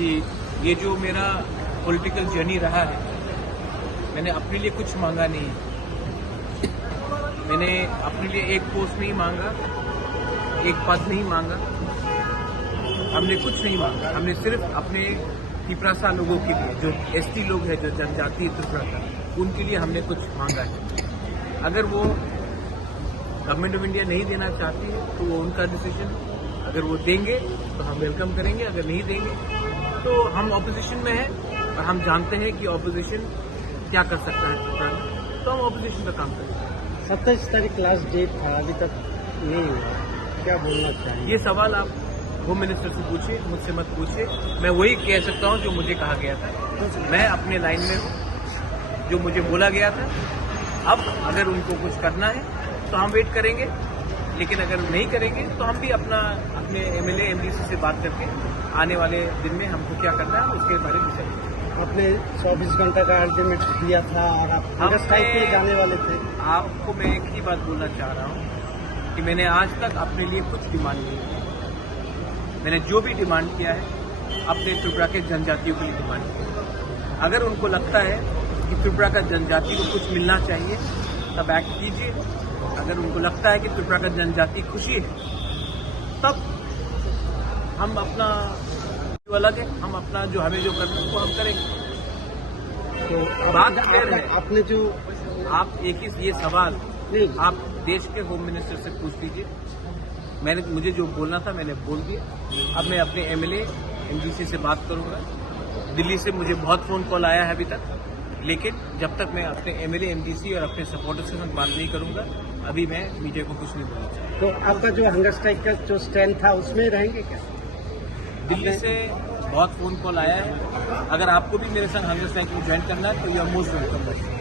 कि ये जो मेरा पॉलिटिकल जर्नी रहा है, मैंने अपने लिए कुछ मांगा नहीं है। मैंने अपने लिए एक पोस्ट नहीं मांगा, एक पद नहीं मांगा, हमने कुछ नहीं मांगा। हमने सिर्फ अपने त्रिपुरा लोगों के लिए, जो एसटी लोग हैं, जो जनजातीय त्रिपुरा का, उनके लिए हमने कुछ मांगा है। अगर वो गवर्नमेंट ऑफ इंडिया नहीं देना चाहती है तो वो उनका डिसीजन। अगर वो देंगे तो हम वेलकम करेंगे, अगर नहीं देंगे तो हम ऑपोजिशन में हैं और हम जानते हैं कि ऑपोजिशन क्या कर सकता है त्रिपुरा में, तो हम ऑपोजिशन का काम करेंगे। 27 तारीख लास्ट डेट था, अभी तक नहीं हुआ, क्या बोलना चाहिए? ये सवाल आप होम मिनिस्टर से पूछिए, मुझसे मत पूछिए। मैं वही कह सकता हूँ जो मुझे कहा गया था। मैं अपने लाइन में हूँ, जो मुझे बोला गया था। अब अगर उनको कुछ करना है तो हम वेट करेंगे, लेकिन अगर नहीं करेंगे तो हम भी अपने एमएलए एमडीसी से बात करके आने वाले दिन में हमको क्या करना है उसके बारे में विचारेंगे। आपने 24 घंटा का अल्टीमेट दिया था और आप स्ट्राइक पे जाने वाले थे। आपको मैं एक ही बात बोलना चाह रहा हूँ कि मैंने आज तक अपने लिए कुछ डिमांड नहीं की। मैंने जो भी डिमांड किया है अपने त्रिपुरा के जनजातियों के लिए डिमांड किया। अगर उनको लगता है कि त्रिपुरा का जनजाति को कुछ मिलना चाहिए तब एक्ट कीजिए। अगर उनको लगता है कि त्रिपुरा का जनजाति खुशी है तब हम अपना जो अलग है, हम अपना जो हमें जो करना है वो हम करेंगे। तो बात क्लियर है। आपने जो आप एक ही ये सवाल नहीं, आप देश के होम मिनिस्टर से पूछ लीजिए। मुझे जो बोलना था मैंने बोल दिया। अब मैं अपने एमएलए एमडीसी से बात करूंगा। दिल्ली से मुझे बहुत फोन कॉल आया है अभी तक, लेकिन जब तक मैं अपने एमएलए एमडीसी और अपने सपोर्टर्स के साथ बात नहीं करूंगा, अभी मैं मीडिया को कुछ नहीं बोलना चाहता। तो आपका जो हंगर स्ट्राइक का जो स्टैंड था उसमें रहेंगे क्या? दिल्ली से बहुत फोन कॉल आया है। अगर आपको भी मेरे संग हंगर स्ट्राइक में ज्वाइन करना है तो यू आर मोस्ट वेलकम।